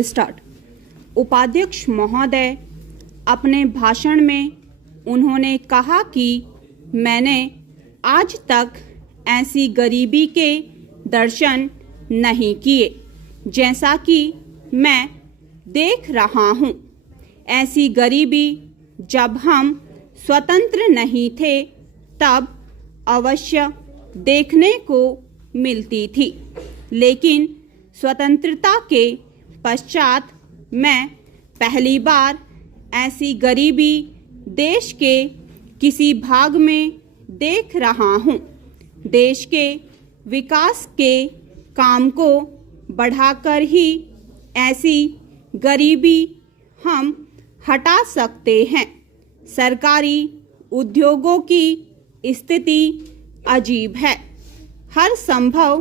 Start. उपाध्यक्ष महोदय, अपने भाषण में उन्होंने कहा कि मैंने आज तक ऐसी गरीबी के दर्शन नहीं किए जैसा कि मैं देख रहा हूँ। ऐसी गरीबी जब हम स्वतंत्र नहीं थे तब अवश्य देखने को मिलती थी, लेकिन स्वतंत्रता के पश्चात मैं पहली बार ऐसी गरीबी देश के किसी भाग में देख रहा हूँ। देश के विकास के काम को बढ़ाकर ही ऐसी गरीबी हम हटा सकते हैं। सरकारी उद्योगों की स्थिति अजीब है। हर संभव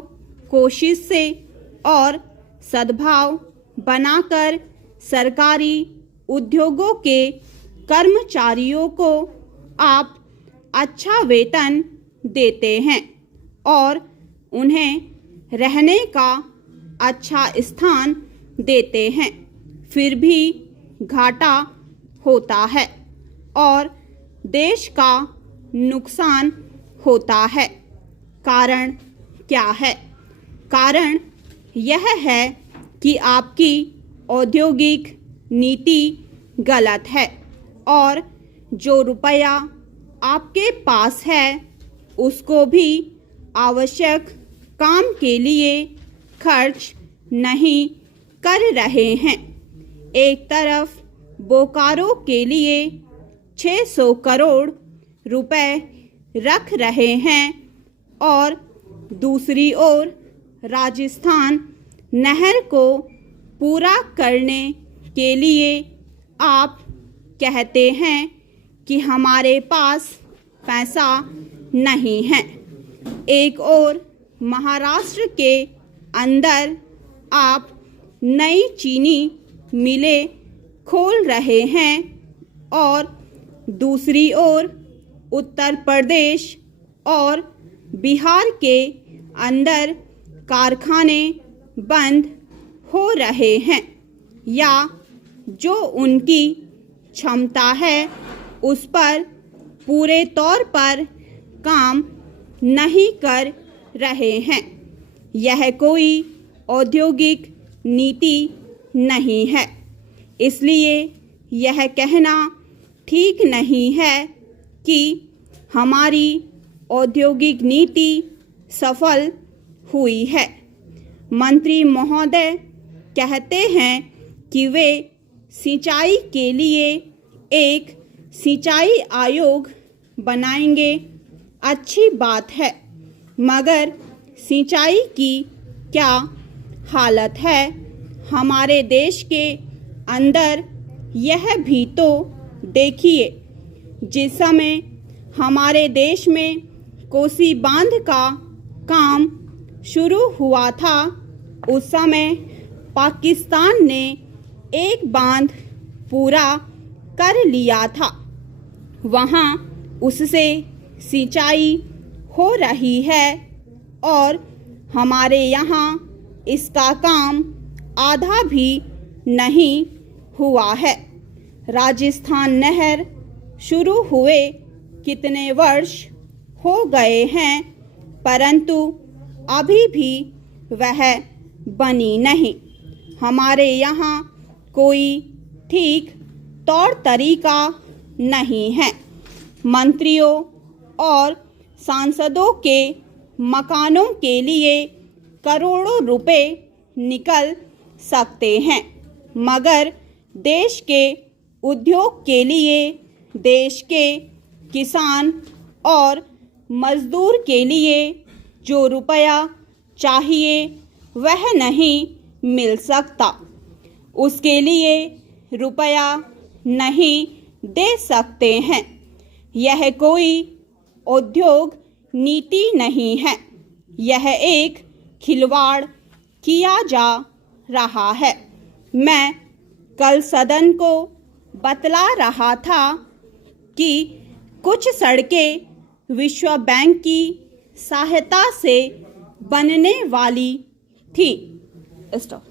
कोशिश से और सद्भाव बनाकर सरकारी उद्योगों के कर्मचारियों को आप अच्छा वेतन देते हैं और उन्हें रहने का अच्छा स्थान देते हैं, फिर भी घाटा होता है और देश का नुकसान होता है। कारण क्या है? कारण यह है कि आपकी औद्योगिक नीति गलत है और जो रुपया आपके पास है उसको भी आवश्यक काम के लिए खर्च नहीं कर रहे हैं। एक तरफ बोकारो के लिए 600 करोड़ रुपए रख रहे हैं और दूसरी ओर राजस्थान नहर को पूरा करने के लिए आप कहते हैं कि हमारे पास पैसा नहीं है। एक और महाराष्ट्र के अंदर आप नई चीनी मिलें खोल रहे हैं और दूसरी ओर उत्तर प्रदेश और बिहार के अंदर कारखाने बंद हो रहे हैं या जो उनकी क्षमता है उस पर पूरे तौर पर काम नहीं कर रहे हैं। यह कोई औद्योगिक नीति नहीं है, इसलिए यह कहना ठीक नहीं है कि हमारी औद्योगिक नीति सफल हुई है। मंत्री महोदय कहते हैं कि वे सिंचाई के लिए एक सिंचाई आयोग बनाएंगे। अच्छी बात है, मगर सिंचाई की क्या हालत है हमारे देश के अंदर, यह भी तो देखिए। जिस समय हमारे देश में कोसी बांध का काम शुरू हुआ था उस समय पाकिस्तान ने एक बांध पूरा कर लिया था। वहाँ उससे सिंचाई हो रही है और हमारे यहाँ इसका काम आधा भी नहीं हुआ है। राजस्थान नहर शुरू हुए कितने वर्ष हो गए हैं, परंतु अभी भी वह बनी नहीं। हमारे यहाँ कोई ठीक तौर तरीका नहीं है। मंत्रियों और सांसदों के मकानों के लिए करोड़ों रुपए निकल सकते हैं, मगर देश के उद्योग के लिए, देश के किसान और मजदूर के लिए जो रुपया चाहिए वह नहीं मिल सकता। उसके लिए रुपया नहीं दे सकते हैं। यह कोई उद्योग नीति नहीं है, यह एक खिलवाड़ किया जा रहा है। मैं कल सदन को बतला रहा था कि कुछ सड़कें विश्व बैंक की सहायता से बनने वाली थी। स्टॉप।